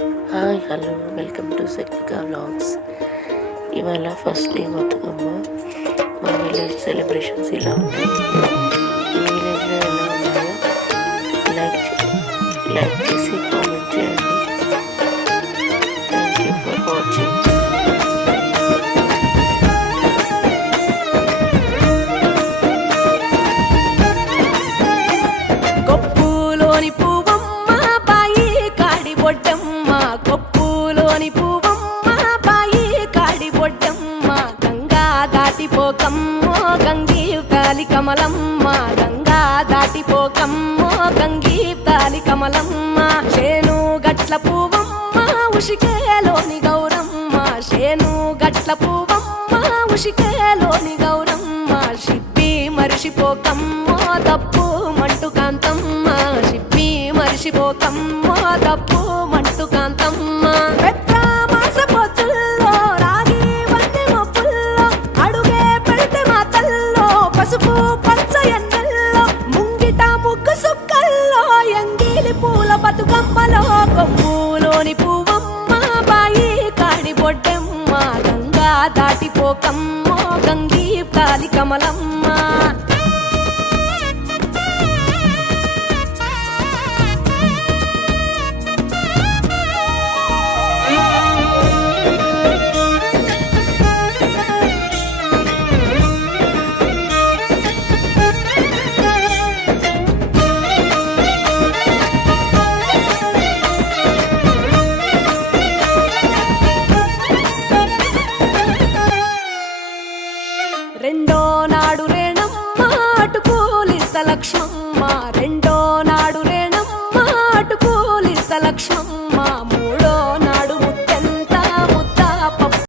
Hi hello welcome to Shaktika vlogs. ఇవాళ first day Bathukamma. మా village celebrations ఇలా ఉన్నాయి. ఈ విలేజ్లో ఎలా ఉన్నాయో లైక్ చేసి కామెంట్ చేయండి. Thank you for watching. కొప్పులోని పువ్వమ్మ బాయి కాడి బొడ్డమ్మ, కొప్పులోని పువ్వమ్మ బాయి కాడి బొడ్డమ్మ, గంగా దాటిపోకమ్మో గంగీ తాలి కమలమ్మ, గంగా దాటిపోకమ్మో గంగీ తాలి కమలమ్మ, చేను గట్ల పువ్వమ్మ ఉషికేలోని గౌరమ్మ, చేను గట్ల పువ్వమ్మ ఉషికేలోని గౌరమ్మ, షిప్పి మరిషిపోకమ్మో తప్పు మంటు కాంతమ్మ, షిప్పి మరిషిపోకమ్మో తప్పు మంటు కాంతమ్మ, పెద్ద మాస పొత్తుల్లో రాగి వన్నె మొప్పుల్లో అడుగే పెడితే మా తల్లో పసుపు పచ్చ ఎన్నెల్లో ముంగిట ముగ్గు సుక్కల్లో ఎంగిలి పూల బతుకమ్మలో కొమ్ములోని పువ్వమ్మ బాయి కాడి బొడ్డెమ్మ, గంగా దాటిపోకమ్మో గంగీ తాలి కమలమ్మ.